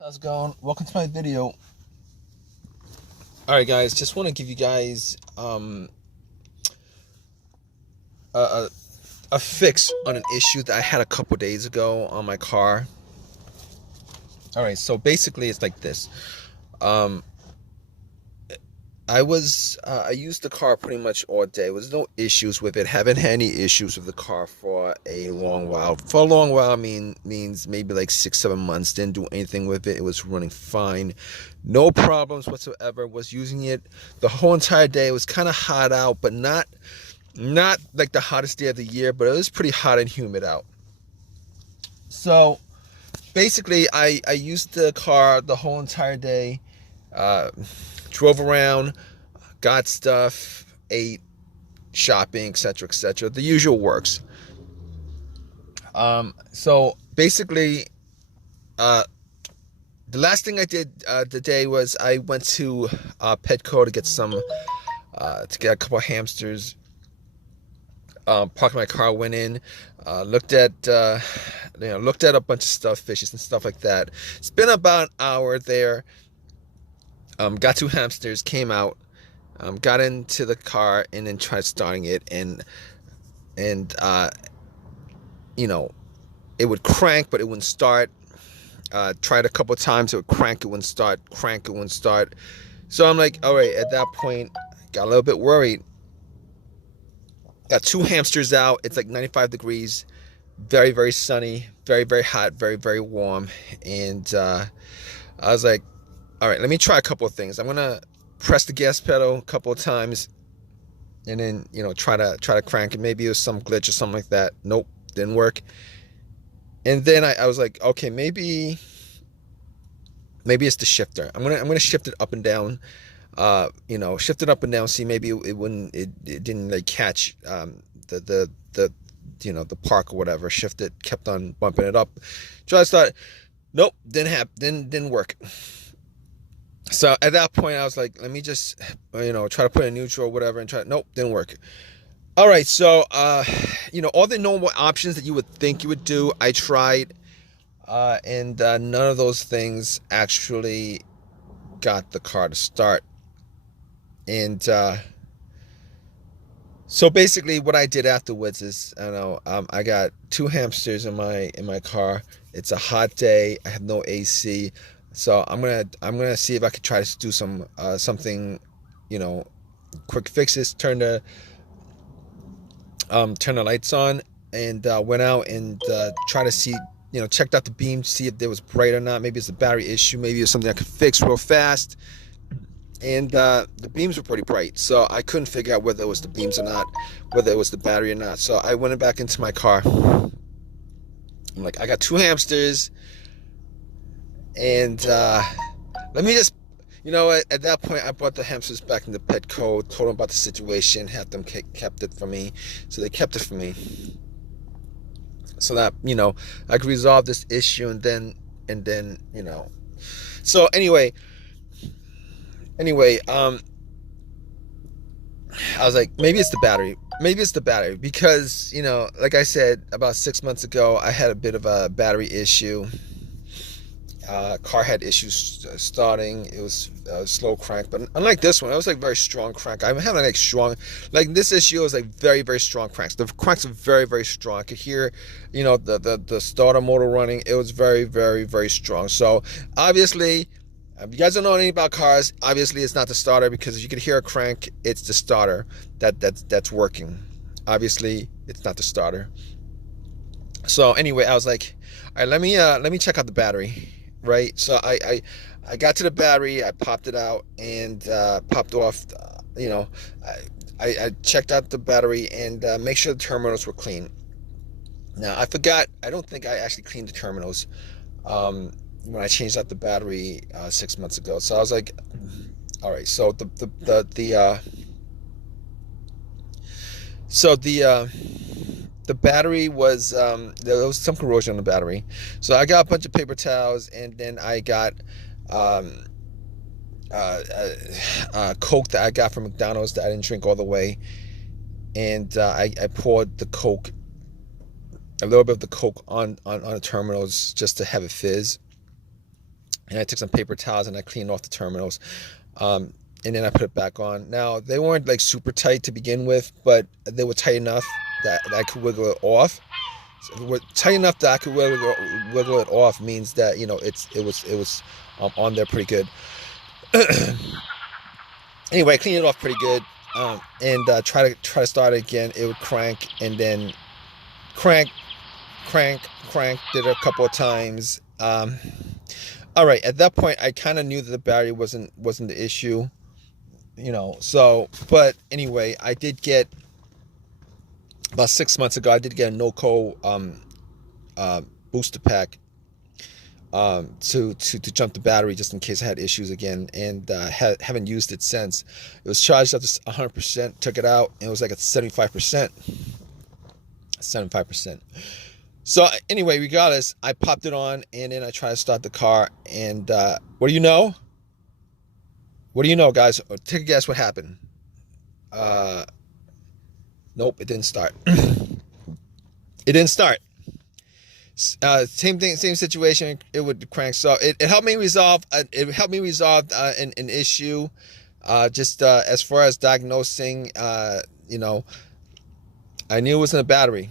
How's it going? Welcome to my video. Alright guys, just want to give you guys a, a, a fix on an issue that I had a couple days ago on my car. Alright, so basically it's like this. Um I used the car pretty much all day. There was no issues with it. Haven't had any issues with the car for a long while. For a long while means maybe like 6-7 months. Didn't do anything with it. It was running fine. No problems whatsoever. Was using it the whole entire day. It was kind of hot out, but not like the hottest day of the year, but it was pretty hot and humid out. So basically I used the car the whole entire day. Drove around, got stuff, ate, shopping, etc., the usual works. So basically, the last thing I did today was I went to Petco to get to get a couple of hamsters. Parked my car, went in, looked at looked at a bunch of stuff, fishes and stuff like that. Spent about an hour there. Got two hamsters, came out, got into the car, and then tried starting it, and it would crank, but it wouldn't start. Tried a couple of times, it would crank, it wouldn't start, crank, it wouldn't start. So I'm like, all right, at that point, got a little bit worried. Got two hamsters out. It's like 95 degrees, very, very sunny, very, very hot, very, very warm, and I was like, all right, let me try a couple of things. I'm gonna press the gas pedal a couple of times, and then try to crank it. Maybe it was some glitch or something like that. Nope, didn't work. And then I was like, okay, maybe it's the shifter. I'm gonna shift it up and down. Shift it up and down. See, maybe it didn't like catch the park or whatever. Shift it, kept on bumping it up. Try to start. Nope, didn't work. So at that point, I was like, let me just, try to put in neutral or whatever, and try. Nope, didn't work. All right, so all the normal options that you would think you would do, I tried, and none of those things actually got the car to start. And so basically, what I did afterwards is, I got two hamsters in my car. It's a hot day. I have no AC. So I'm gonna see if I could try to do something, quick fixes. Turn the lights on, and went out and try to see, checked out the beam, see if it was bright or not. Maybe it's a battery issue. Maybe it's something I could fix real fast. And the beams were pretty bright, so I couldn't figure out whether it was the beams or not, whether it was the battery or not. So I went back into my car. I'm like, I got two hamsters. And let me just, at that point, I brought the hamsters back into Petco, told them about the situation, had them kept it for me. So they kept it for me, so that I could resolve this issue, and then So anyway, I was like, maybe it's the battery. Maybe it's the battery because like I said, about 6 months ago, I had a bit of a battery issue. Car had issues starting. It was slow crank, but unlike this one, it was like very strong crank. I'm having like strong, like this issue is like very, very strong cranks. The cranks are very, very strong. I could hear, the starter motor running. It was very, very, very strong. So obviously, if you guys don't know anything about cars, obviously it's not the starter, because if you could hear a crank, it's the starter that's working. Obviously, it's not the starter. So anyway, I was like, all right, let me check out the battery. Right, so I got to the battery, I popped it out, and popped off. I checked out the battery and make sure the terminals were clean. Now I forgot. I don't think I actually cleaned the terminals when I changed out the battery 6 months ago. So I was like, all right. So the battery was, there was some corrosion on the battery. So I got a bunch of paper towels, and then I got Coke that I got from McDonald's that I didn't drink all the way. And I poured the Coke, a little bit of the Coke on the terminals, just to have it fizz. and I took some paper towels and I cleaned off the terminals. And then I put it back on. Now, they weren't like super tight to begin with, but they were tight enough that I could wiggle it off. So tight enough that I could wiggle it off means that, you know, it was on there pretty good. Anyway, I cleaned it off pretty good, and try to start it again. It would crank, and then crank, crank, crank. Did it a couple of times. All right, at that point, I kind of knew that the battery wasn't the issue, you know. So, but anyway, I did get about 6 months ago. I did get a NOCO booster pack to jump the battery just in case I had issues again, and haven't used it since. It was charged up to 100%. Took it out, and it was like at 75%. 75%. So anyway, regardless, I popped it on, and then I tried to start the car, and what do you know? What do you know, guys? Take a guess what happened. Nope, it didn't start. It didn't start. Same thing, same situation. It would crank. So it helped me resolve. An issue. Just as far as diagnosing, you know, I knew it wasn't a battery.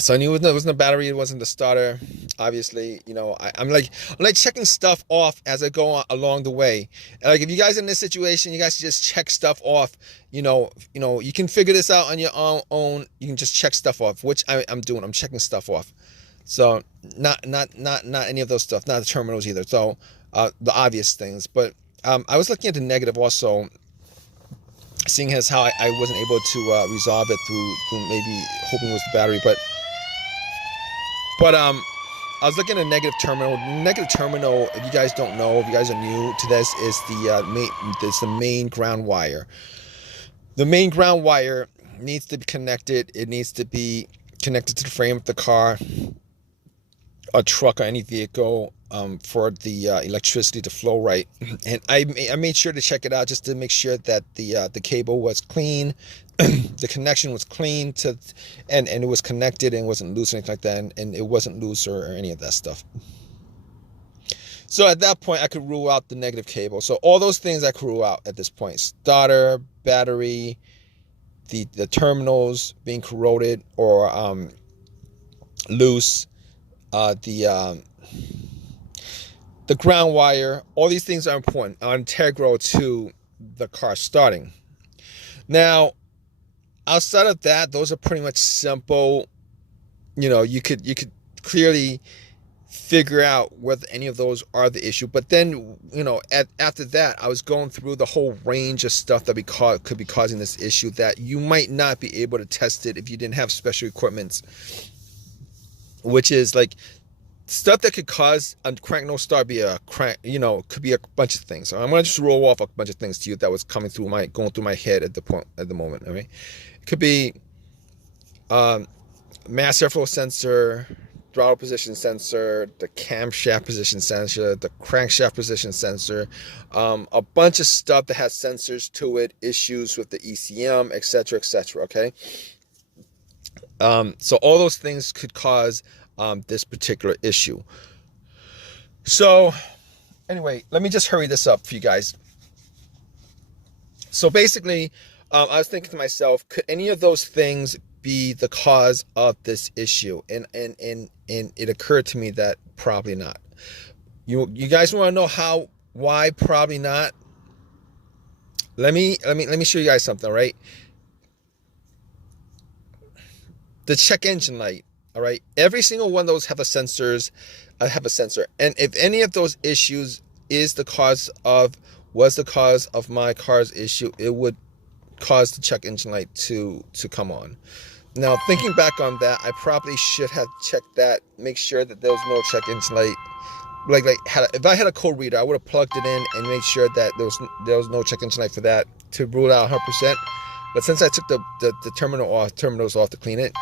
So I knew it wasn't a battery. It wasn't the starter. Obviously, you know, I'm like checking stuff off as I go along the way. And like, if you guys are in this situation, you guys just check stuff off. You know, you can figure this out on your own. You can just check stuff off, which I'm doing. I'm checking stuff off. So not any of those stuff, not the terminals either. So the obvious things. But I was looking at the negative also, seeing as how I wasn't able to resolve it through maybe hoping it was the battery, but I was looking at a negative terminal. Negative terminal, if you guys don't know, if you guys are new to this, is the main ground wire. The main ground wire needs to be connected. It needs to be connected to the frame of the car, a truck, or any vehicle, for the electricity to flow right. And I made sure to check it out just to make sure that the cable was clean, the connection was clean and it was connected and wasn't loose or anything like that, and it wasn't loose or any of that stuff. So at that point, I could rule out the negative cable. So all those things I could rule out at this point: starter, battery, the terminals being corroded or loose, the ground wire. All these things are important, are integral to the car starting. Now, outside of that, those are pretty much simple. You know, you could clearly figure out whether any of those are the issue. But then, you know, after that, I was going through the whole range of stuff that could be causing this issue, that you might not be able to test it if you didn't have special equipment, which is like stuff that could cause a crank no start, be a crank, you know, could be a bunch of things. So I'm gonna just roll off a bunch of things to you that was going through my head at the moment. All right, it could be mass airflow sensor, throttle position sensor, the camshaft position sensor, the crankshaft position sensor, a bunch of stuff that has sensors to it, issues with the ECM, etc., etc. Okay, so all those things could cause this particular issue. So anyway, let me just hurry this up for you guys. So basically, I was thinking to myself, could any of those things be the cause of this issue? And it occurred to me that probably not. You guys want to know why probably not? Let me show you guys something, right? The check engine light. All right, every single one of those have a sensor, and if any of those issues was the cause of my car's issue, it would cause the check engine light to come on. Now, thinking back on that, I probably should have checked that, make sure that there was no check engine light. If I had a code reader, I would have plugged it in and made sure that there was no check engine light for that to rule out 100%. But since I took the terminals off to clean it,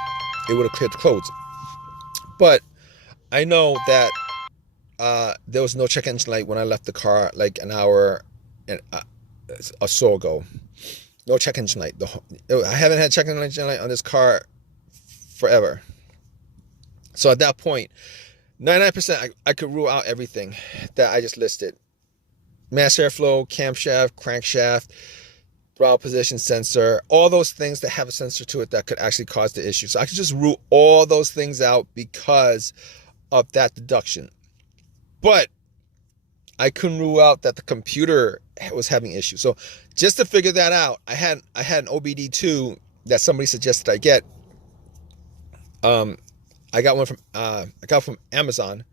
it would have cleared the codes. But I know that there was no check engine light when I left the car like an hour or so ago. No check engine light. I haven't had check engine light on this car forever. So at that point, 99% I could rule out everything that I just listed. Mass airflow, camshaft, crankshaft, throttle position sensor, all those things that have a sensor to it that could actually cause the issue. So I could just rule all those things out because of that deduction. But I couldn't rule out that the computer was having issues. So just to figure that out, I had an OBD2 that somebody suggested I get. I got one from Amazon,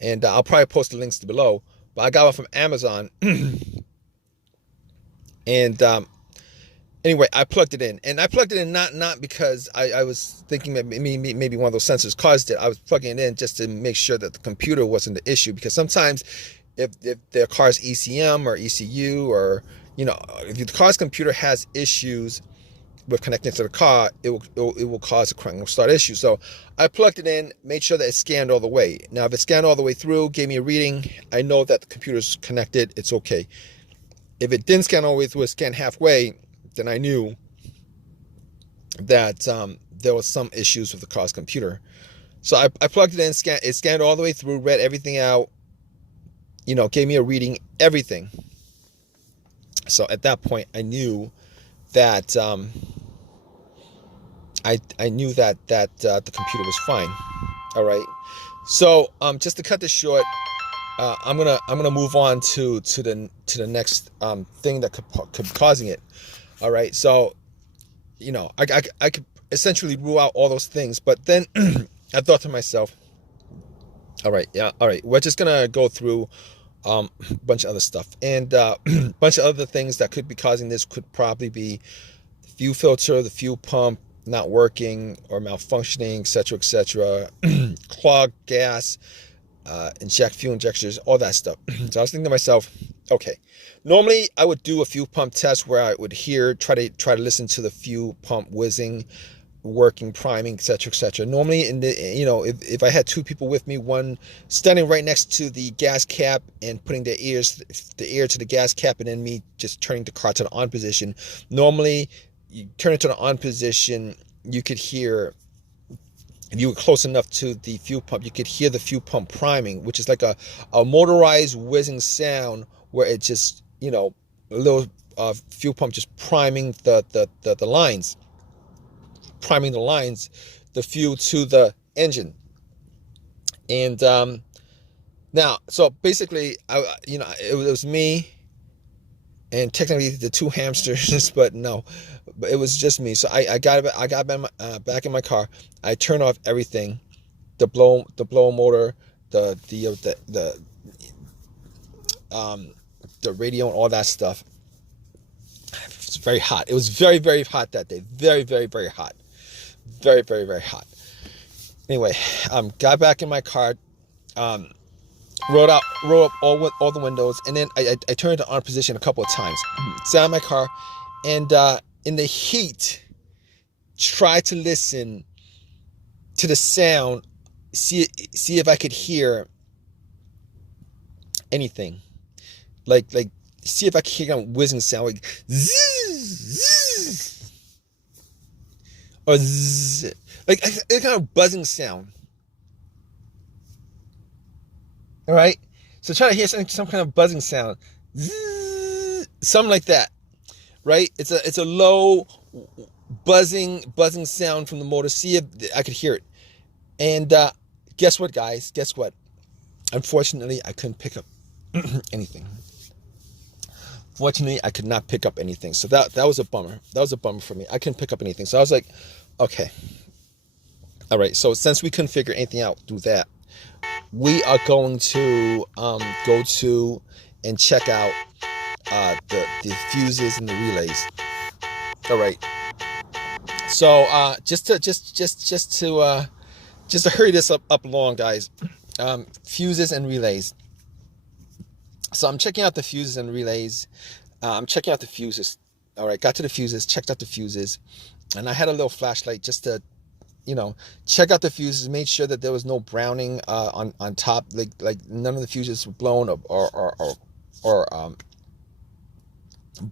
and I'll probably post the links below. But I got one from Amazon, and anyway, I plugged it in, and I plugged it in not because I was thinking that maybe one of those sensors caused it. I was plugging it in just to make sure that the computer wasn't the issue, because sometimes if the car's ECM or ECU, or if the car's computer has issues with connecting to the car, it will cause a crank start issue. So I plugged it in, made sure that it scanned all the way. Now, if it scanned all the way through, gave me a reading, I know that the computer's connected, it's okay. If it didn't scan all the way through, it scanned halfway, then I knew that there was some issues with the car's computer. So I plugged it in, it scanned all the way through, read everything out, gave me a reading, everything. So at that point, I knew that I knew that the computer was fine. All right. So just to cut this short, I'm gonna move on to the next thing that could be causing it. All right. So I could essentially rule out all those things, but then I thought to myself, all right, we're just gonna go through a bunch of other stuff, and a bunch of other things that could be causing this could probably be the fuel filter, the fuel pump not working or malfunctioning, etc., clogged gas, fuel injectors, all that stuff. So I was thinking to myself, okay, normally I would do a fuel pump test where I would try to listen to the fuel pump whizzing, working, priming, etc. Normally, if I had two people with me, one standing right next to the gas cap and putting the ear to the gas cap, and then me just turning the car to the on position. Normally, you turn it to the on position, you could hear, if you were close enough to the fuel pump, you could hear the fuel pump priming, which is like a motorized whizzing sound where it just, a little fuel pump just priming the lines. Priming the lines, the fuel to the engine. And now, so basically, it was me and technically the two hamsters, but it was just me. So I got back in my car. I turned off everything, the blower motor, the radio, and all that stuff. It was very hot. It was very, very hot that day. Very, very, very hot. Very, very, very hot. Anyway, got back in my car, rolled up all the windows, and then I turned to on position a couple of times. Sat in my car, and in the heat, tried to listen to the sound, see if I could hear anything, like see if I could hear a whizzing sound, like zzz, zzz. Or zzz, like a kind of buzzing sound. All right, so try to hear some kind of buzzing sound, zzz, something like that. Right? It's a low buzzing sound from the motor. See if I could hear it. And guess what, guys? Guess what? Unfortunately, I couldn't pick up anything. Fortunately, I could not pick up anything. So that was a bummer. That was a bummer for me. I couldn't pick up anything. So I was like, okay. All right. So since we couldn't figure anything out, do that. We are going to go to and check out the fuses and the relays. All right. So just to hurry this up along, guys. Fuses and relays. So I'm checking out the fuses and relays. I'm checking out the fuses. All right, got to the fuses, checked out the fuses, and I had a little flashlight just to, check out the fuses, made sure that there was no browning on top, like none of the fuses were blown or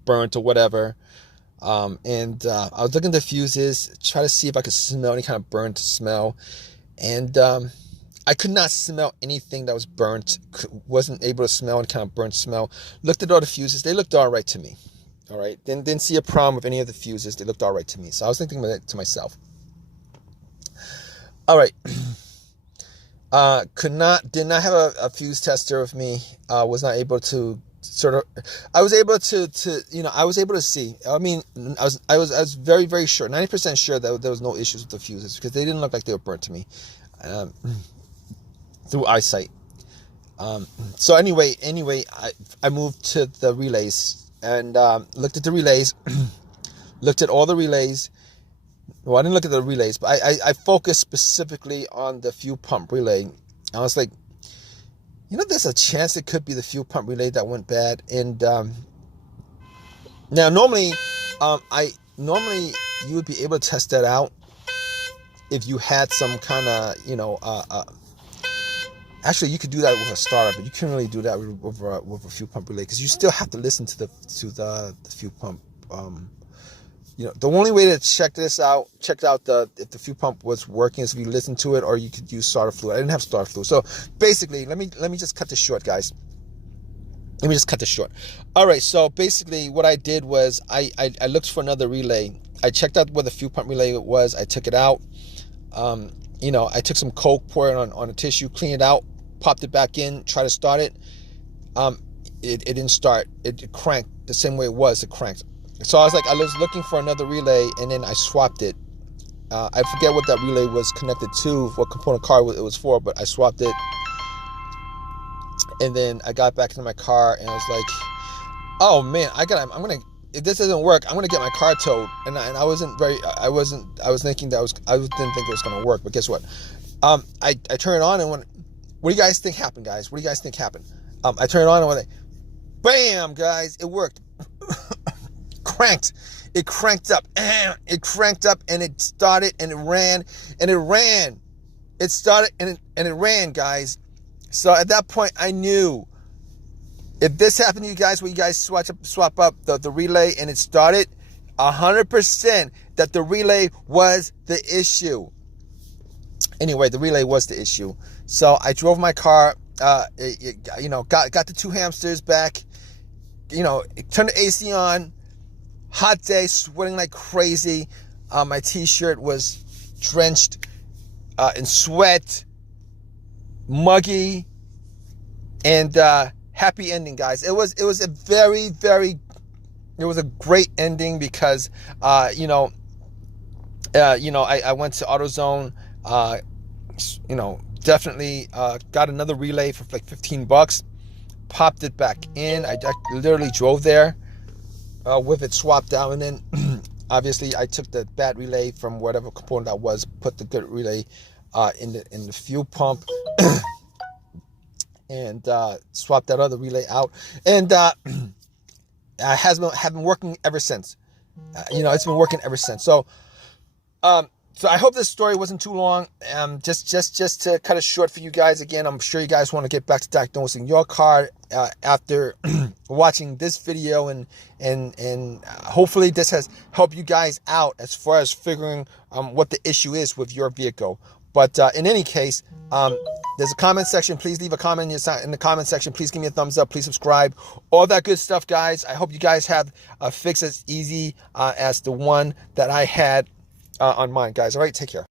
burnt or whatever. And I was looking at the fuses, try to see if I could smell any kind of burnt smell, and I could not smell anything that was burnt. Wasn't able to smell any kind of burnt smell. Looked at all the fuses. They looked all right to me. All right. Didn't see a problem with any of the fuses. They looked all right to me. So I was thinking to myself, all right. Did not have a fuse tester with me. Was not able to I was able to see. I mean, I was very, very sure, 90% sure that there was no issues with the fuses because they didn't look like they were burnt to me, through eyesight. So anyway, I moved to the relays and looked at the relays, looked at all the relays. Well, I didn't look at the relays, but I focused specifically on the fuel pump relay. I was like, there's a chance it could be the fuel pump relay that went bad. And now normally you would be able to test that out if you had some kind of, actually you could do that with a starter, but you can't really do that with a fuel pump relay because you still have to listen to the fuel pump. The only way to check out if the fuel pump was working is if you listen to it, or you could use starter fluid. I didn't have starter fluid. So basically, let me just cut this short, guys. Let me just cut this short. All right, so basically what I did was I looked for another relay. I checked out where the fuel pump relay was. I took it out. I took some Coke, poured it on a tissue, cleaned it out, popped it back in, tried to start it. It didn't start. It cranked the same way it was. It cranked. So I was looking for another relay, and then I swapped it. I forget what that relay was connected to, what component car it was for, but I swapped it. And then I got back into my car, and I was like, "Oh man, if this doesn't work, I'm gonna get my car towed." And I was thinking that I didn't think it was gonna work, but guess what? I turned it on, and what do you guys think happened, guys? What do you guys think happened? I turned it on, and went, bam, guys, it worked. Cranked. It cranked up. It cranked up, and it started, and it ran, and it ran. It started, and it ran, guys. So at that point, I knew if this happened to you guys, where you guys swap up the relay, and it started, 100% that the relay was the issue. Anyway, the relay was the issue. So I drove my car. Got the two hamsters back. Turned the AC on. Hot day, sweating like crazy. My t-shirt was drenched in sweat, muggy, and happy ending, guys. It was a very, very, it was a great ending because I went to AutoZone. Definitely got another relay for like $15. Popped it back in. I literally drove there with it swapped out, and then obviously I took the bad relay from whatever component that was, put the good relay in the fuel pump, and swapped that other relay out, and has been working ever since. It's been working ever since. So I hope this story wasn't too long. Just to cut it short for you guys. Again, I'm sure you guys want to get back to diagnosing your car after watching this video, and hopefully this has helped you guys out as far as figuring what the issue is with your vehicle. But in any case, there's a comment section. Please leave a comment in the comment section. Please give me a thumbs up. Please subscribe. All that good stuff, guys. I hope you guys have a fix as easy as the one that I had on mine, guys. All right, take care.